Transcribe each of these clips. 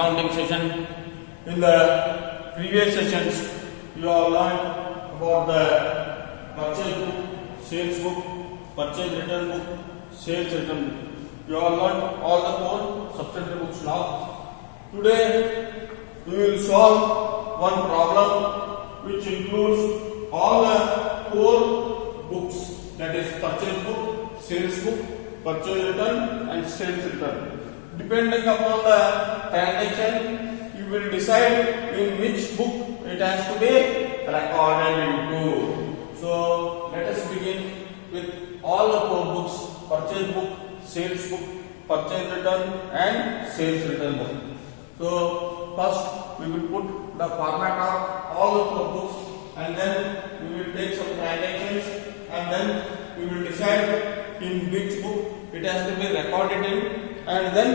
accounting session. In the previous sessions, you have learned about the purchase book, sales book, purchase return book, sales return book. You have learned all the four subsidiary books now. Today, we will solve one problem which includes all the four books, that is purchase book, sales book, purchase return and sales return. Depending upon the transaction, you will decide in which book it has to be recorded into. So let us begin with all the four books: purchase book, sales book, purchase return and sales return book. So first we will put the format of all the four books, and then we will take some transactions, and then we will decide in which book it has to be recorded in, and then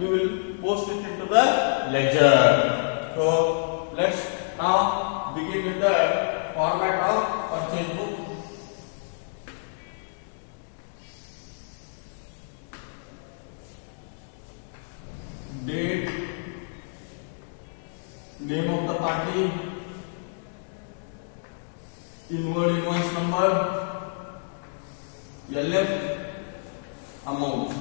we will post it into the ledger. So let's now begin with the format of purchase book. Date, name of the party, inward invoice number, LF, amount.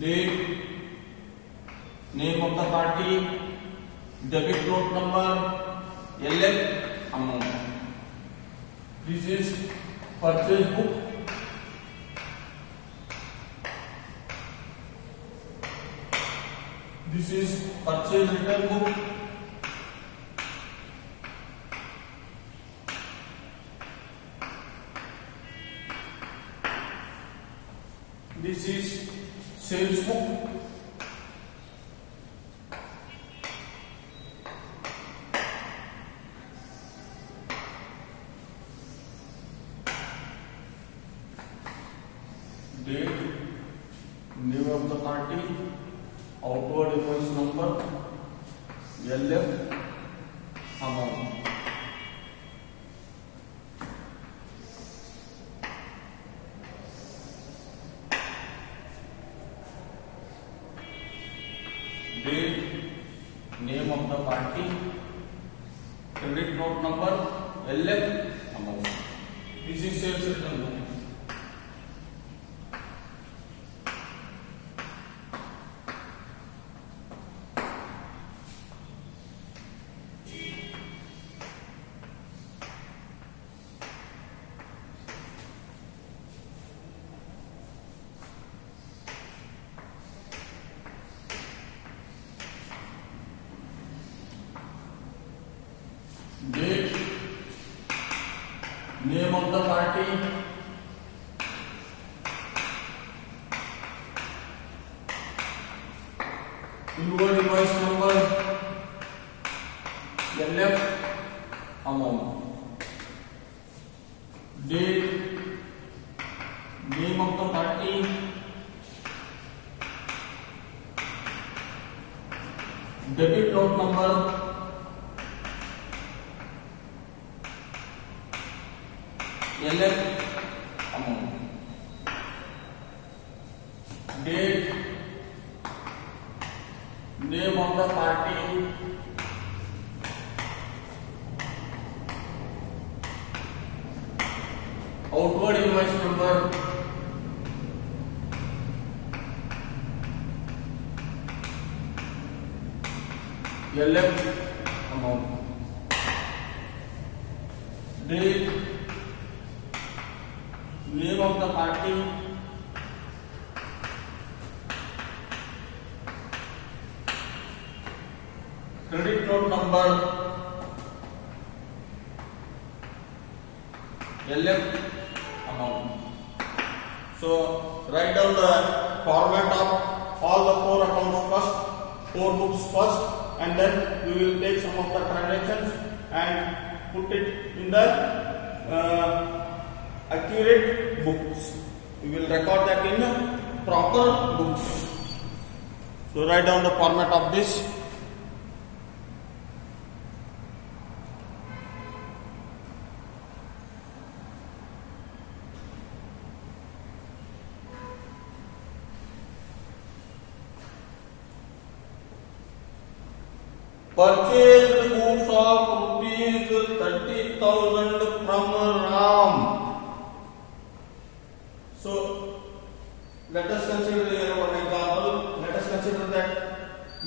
Date, name of the party, debit note number, LF, amount. This is purchase book. This is purchase return book. This is sales book. Date, name of the party, outward invoice number, LF, amount. Date, name of the party, credit note number, LF, amount. This is sales return book. Date, name of the party, inward invoice number, LF, amount. Date, name of the party, debit note number, LF, amount. Date, name of the party, outward invoice number, LF, amount. Date, name of the party, credit note number, LF, amount. So write down the format of all the four accounts first, four books first, and then we will take some of the transactions and put it in the accurate books. We will record that in proper books. So write down the format of this. Purchased goods of rupees 30,000 from Ram. So let us consider here one example. Let us consider that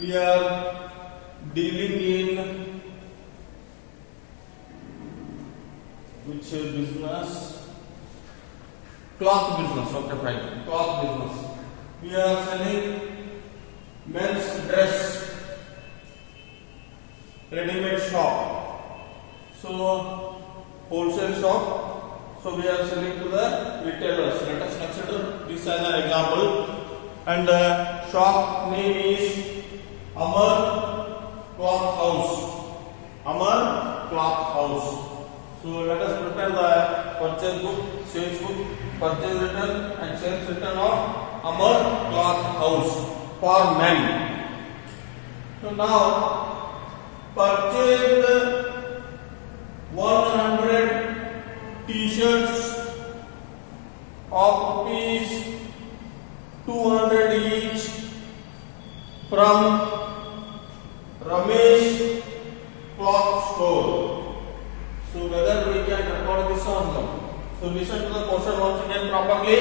we are dealing in which business? Cloth business. Okay, fine. Cloth business. We are selling men's dress, ready-made shop. So wholesale shop. So we are selling to the retailers. Let us consider this as an example. And the shop name is Amar Cloth House. Amar Cloth House. So let us prepare the purchase book, sales book, purchase return and sales return of Amar Cloth House for men. So now purchased 100 T-shirts of rupees 200 each from Ramesh Cloth Store. So whether we can record this or no. So listen to the question once again properly.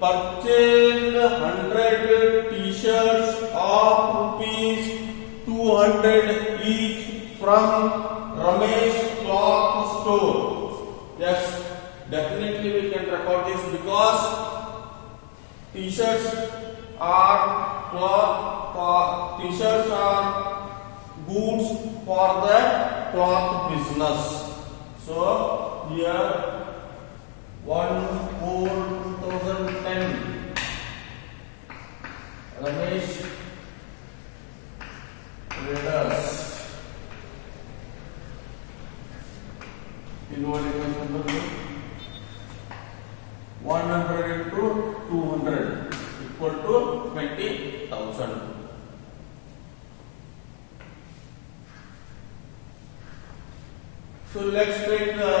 Purchased 100 T-shirts of rupees 200 each from Ramesh Cloth Store. Yes, definitely we can record this because T-shirts are cloth. T-shirts are goods for the cloth business. So here 1/4/2010 Ramesh Traders. What is 100 into 200 equal to 20,000. So let's take the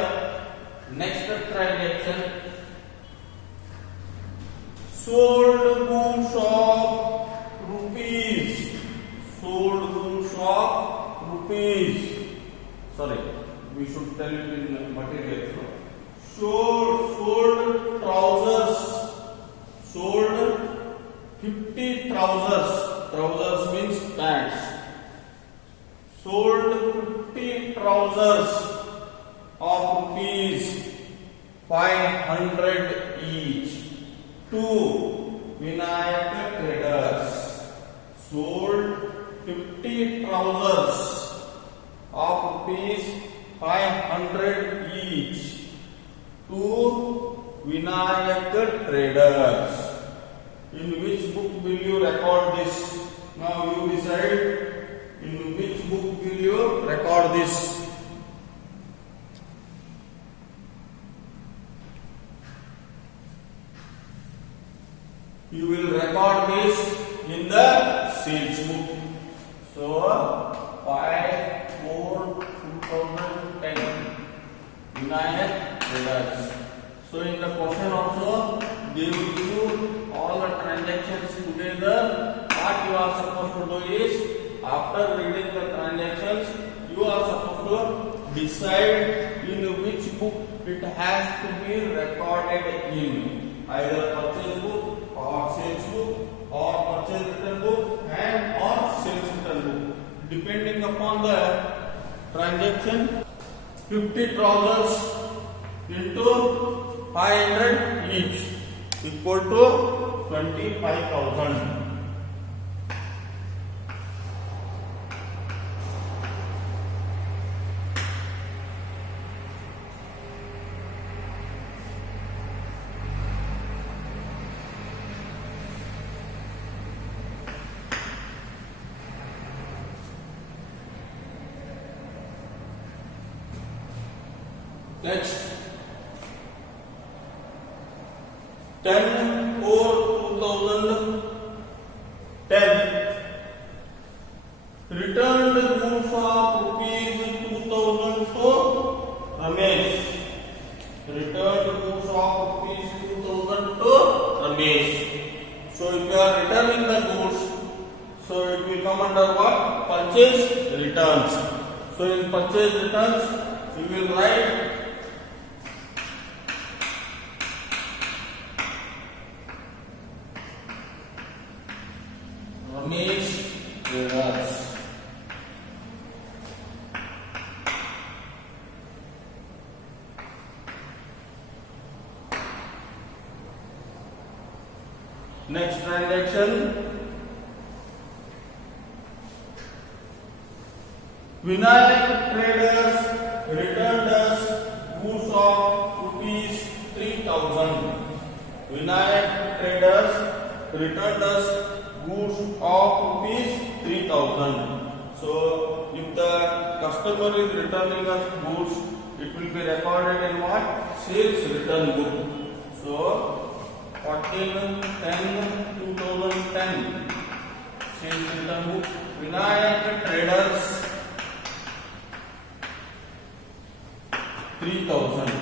next transaction. Sold goods of rupees. Sold goods of rupees. Sorry, we should tell it in materials. Sold trousers. Sold 50 trousers. Trousers means pants. Sold 50 trousers of rupees 500 each to Vinayak Traders. Sold 50 trousers of rupees 500 each to Vinayak Traders. In which book will you record this? Now you decide in which book will you record this. You will record this in the sales book. So 5/4/2010 Vinayak Traders. So in the question also they will give you all the transactions together. What you are supposed to do is, after reading the transactions, you are supposed to decide in which book it has to be recorded in, either purchase book or sales book or purchase return book and or sales return book, depending upon the transaction. 50 trousers into 500 each equal to 25,000. Next, 10/4/2010 returned goods of rupees 2,000 to Ramesh. Returned goods of rupees 2,000 to Ramesh. So if you are returning the goods, so it will come under what? purchase returns. So in purchase returns, you will write Ramesh Traders. Next transaction, Vinayak Traders returned us goods of rupees 3,000. Vinayak Traders returned us goods of rupees 3,000. So, if the customer is returning us goods, it will be recorded in what? Sales return book. So, 14/10/2010 sales return book, Vinayak Traders 3,000.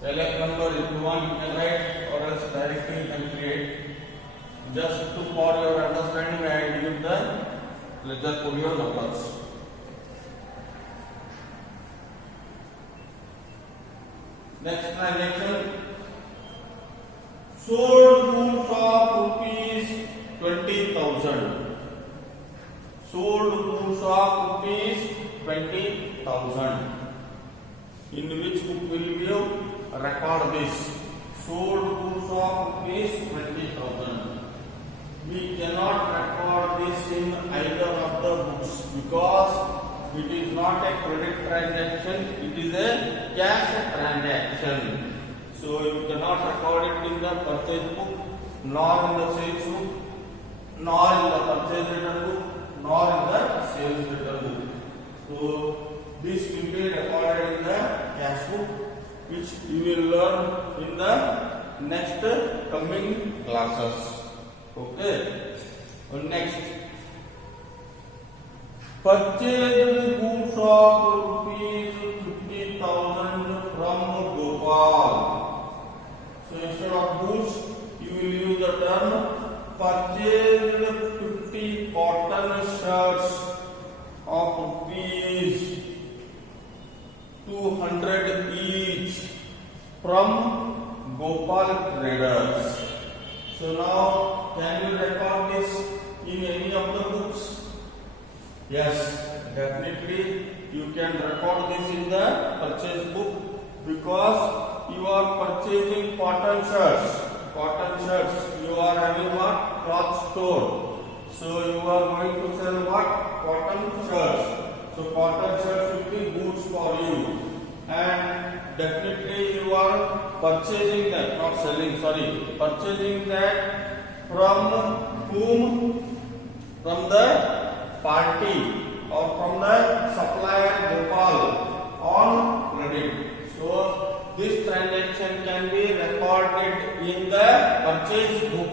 Select number if you want, you can write, or else directly you can create. Just to for your understanding, I give the ledger folio numbers. Next transaction, sold goods of rupees 20,000. Sold goods of rupees 20,000. In which book will you record this? Sold goods of rupees 20,000. We cannot record this in either of the books because it is not a credit transaction, it is a cash transaction. So you cannot record it in the purchase book, nor in the sales book, nor in the purchase return book, nor in the sales return book. So this will be recorded in the cash book, which you will learn in the next coming classes. Okay. Next, purchased goods of rupees 50,000 from Gopal. So instead of goods, you will use the term purchased 50 cotton shirts of rupees 200 each from Gopal Traders. So now, can you record this in any of the books? Yes, definitely you can record this in the purchase book because you are purchasing cotton shirts. Cotton shirts, you are having what? Cloth store. So you are going to sell what? Cotton shirts. So cotton shirts will be goods for you. And definitely you are purchasing that, not selling, sorry, purchasing that from whom? From the party or from the supplier Gopal on credit. So this transaction can be recorded in the purchase book.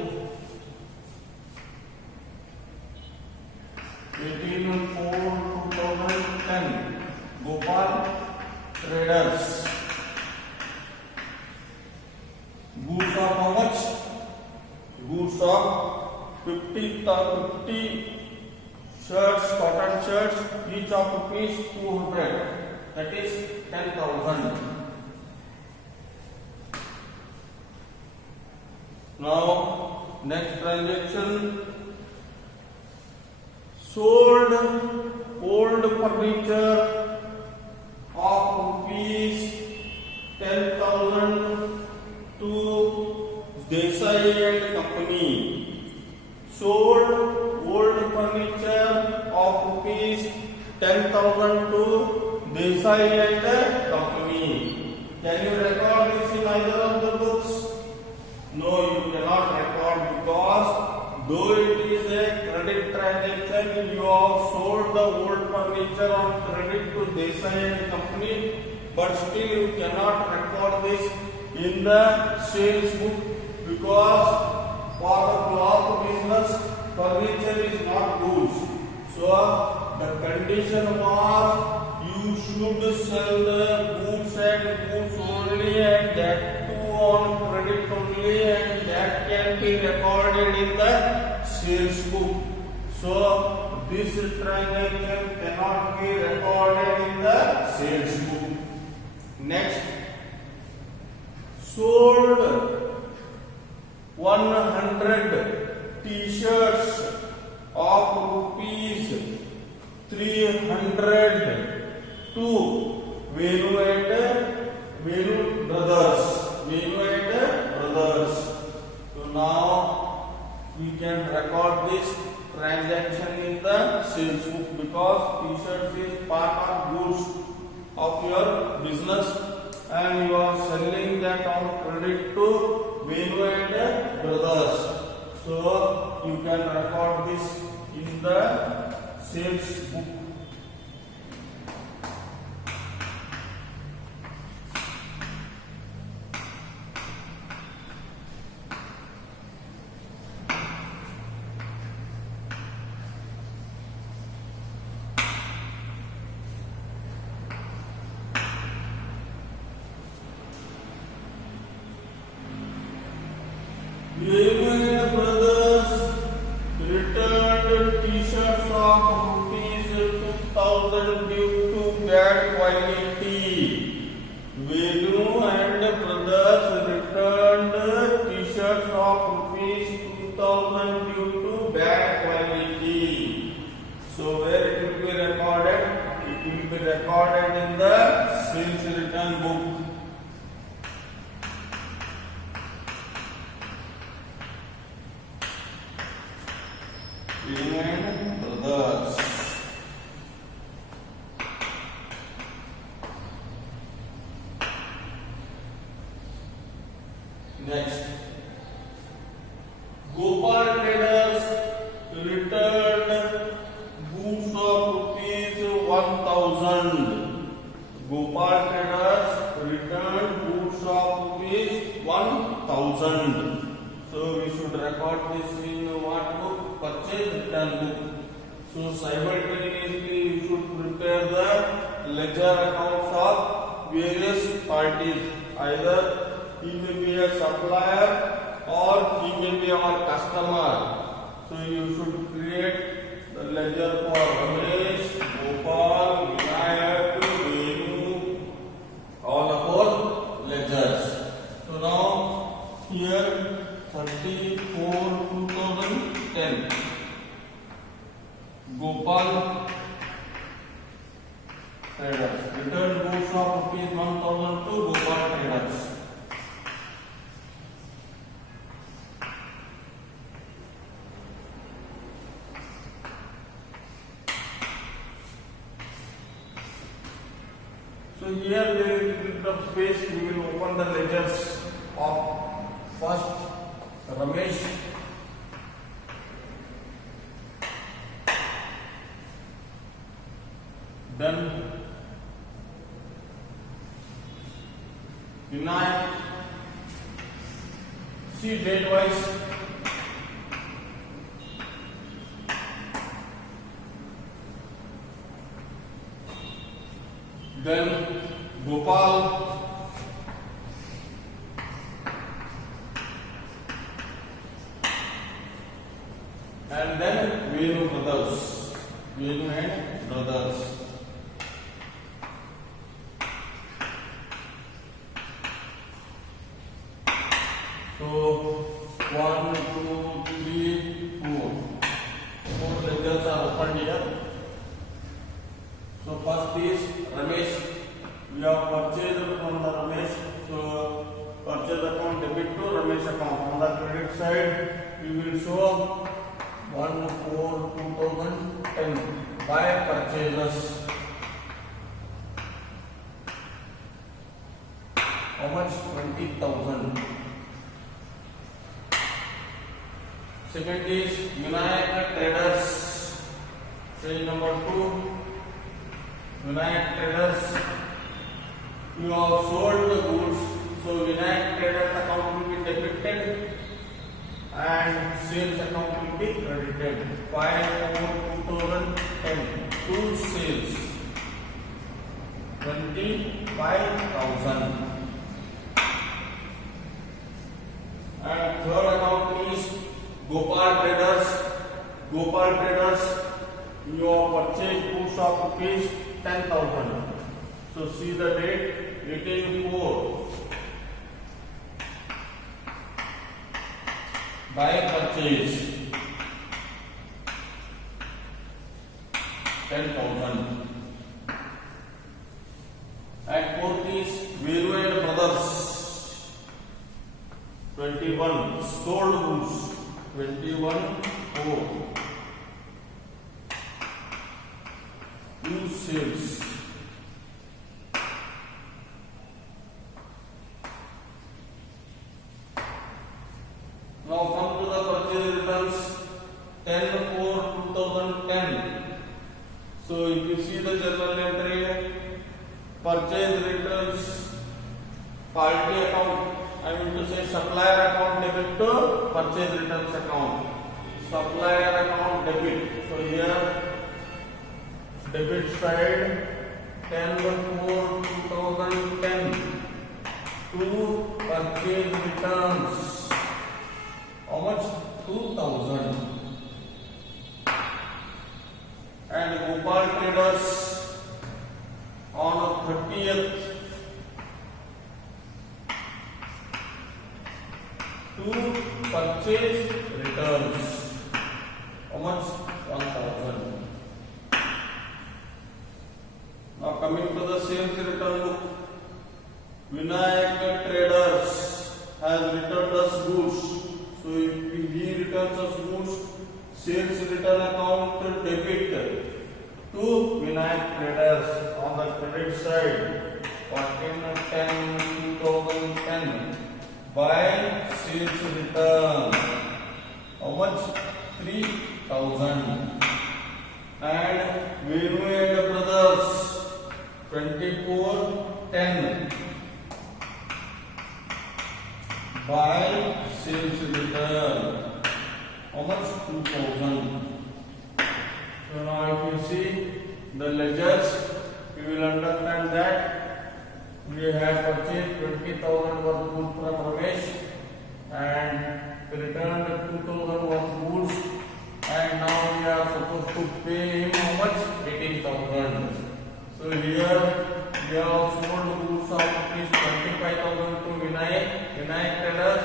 18/4/2010 Gopal Traders. Goods of how much? Goods of 50 shirts, cotton shirts, each of rupees 200. That is 10,000. Now, next transaction, sold old furniture of rupees 10,000 to Desai and Company. Sold old furniture of rupees 10,000 to Desai and Company. Can you record this in either of the books? No, you cannot record because though it is a credit transaction, you have sold the old furniture on credit to Desai and Company, but still you cannot record this in the sales book because for the cloth business, furniture is not goods. So the condition was you should sell the goods and goods only, and that too on credit only, and that can be recorded in the sales book. So this transaction cannot be recorded in the sales book. Next, sold 100 t-shirts of rupees 300 to Venu Brothers. So now we can record this transaction in the sales book because t-shirts is part of goods of your business and you are selling that on credit to Venu and Brothers. So you can record this in the sales book. Venu Brothers returned t-shirts of rupees 2000 due to bad quality. Venu and Brothers returned t-shirts of rupees 2000 due to bad quality. So where it will be recorded? It will be recorded in the sales return book. Venu and Brothers. Next, Gopal Traders returned goods of rupees 1000. Gopal Traders returned goods of rupees 1000. So we should record this in what book? Purchase return book. So simultaneously you should prepare the ledger accounts of various parties. Either he may be a supplier or he may be our customer. So you should create the ledger for Ramesh, Gopal, Vinayak, Venu, all the four ledgers. So now here 34/2010 Gopal Traders return goods of rupees 1000 to Gopal Traders. So here the page we will open the ledgers of first Ramesh, then Vinayak, see date wise, then Gopal, and then Venu Brothers. Venu and Brothers. So 1, 2, 3, 4. 4 ledgers are opened here. So first is Ramesh. We have purchased from the Ramesh. So purchase account debit to Ramesh account. On the credit side, we will show 1/4/2010 by purchases. How much? 20,000. Second is Vinayak Traders. Page number 2. Vinayak Traders. You have sold the goods. So Vinayak Traders account will be debited and sales account will be credited. 5/4/2010 to sales 25,000. And third account is Gopal Traders. Gopal Traders, you have purchased goods of rupees 10,000. So see the date 18/4. By purchase 10,000. And fourth is Velu and Brothers 21 sold goods 21/4 use sales. Now come to the purchase returns 10/4/2010. So if you see the journal entry, purchase returns, party account, I mean to say supplier account debit to purchase returns account. Supplier account debit. So here debit side 10/4/2010 to purchase returns. How much? 2,000. And Gopal Traders on 30th to purchase returns. How much? 1,000. Now coming to the sales return book, Vinayak Traders has returned us goods. So if he returns us goods, sales return account debit to Vinayak Traders on the credit side 14/10/2010 by sales return. How much? 3,000. And Venu and Brothers 24/10 by sales return. How much? 2,000. So now if you see the ledgers, you will understand that we have purchased 20,000 worth goods from Ramesh and returned 2,000 worth goods, and now we are supposed to pay him how much? 18,000. So here we have sold goods of 25,000 to Vinayak Traders,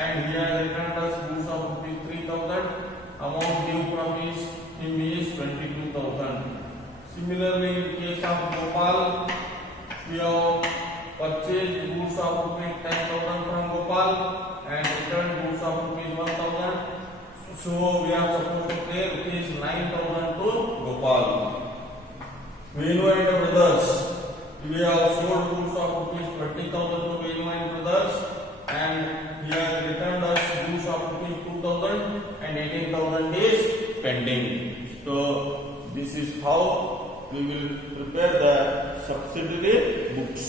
and he has returned us goods of 3,000. Amount due from him is 22,000. Similarly, in case of Gopal, we have purchased goods of 10,000 from Gopal and returned goods of 1,000. So we are supposed to pay 9,000 to Gopal. Venu and Brothers, we have sold goods of 20,000 to Venu and Brothers, and he has returned us goods of 2,000, and 18,000 is pending. So this is how we will prepare the subsidiary books.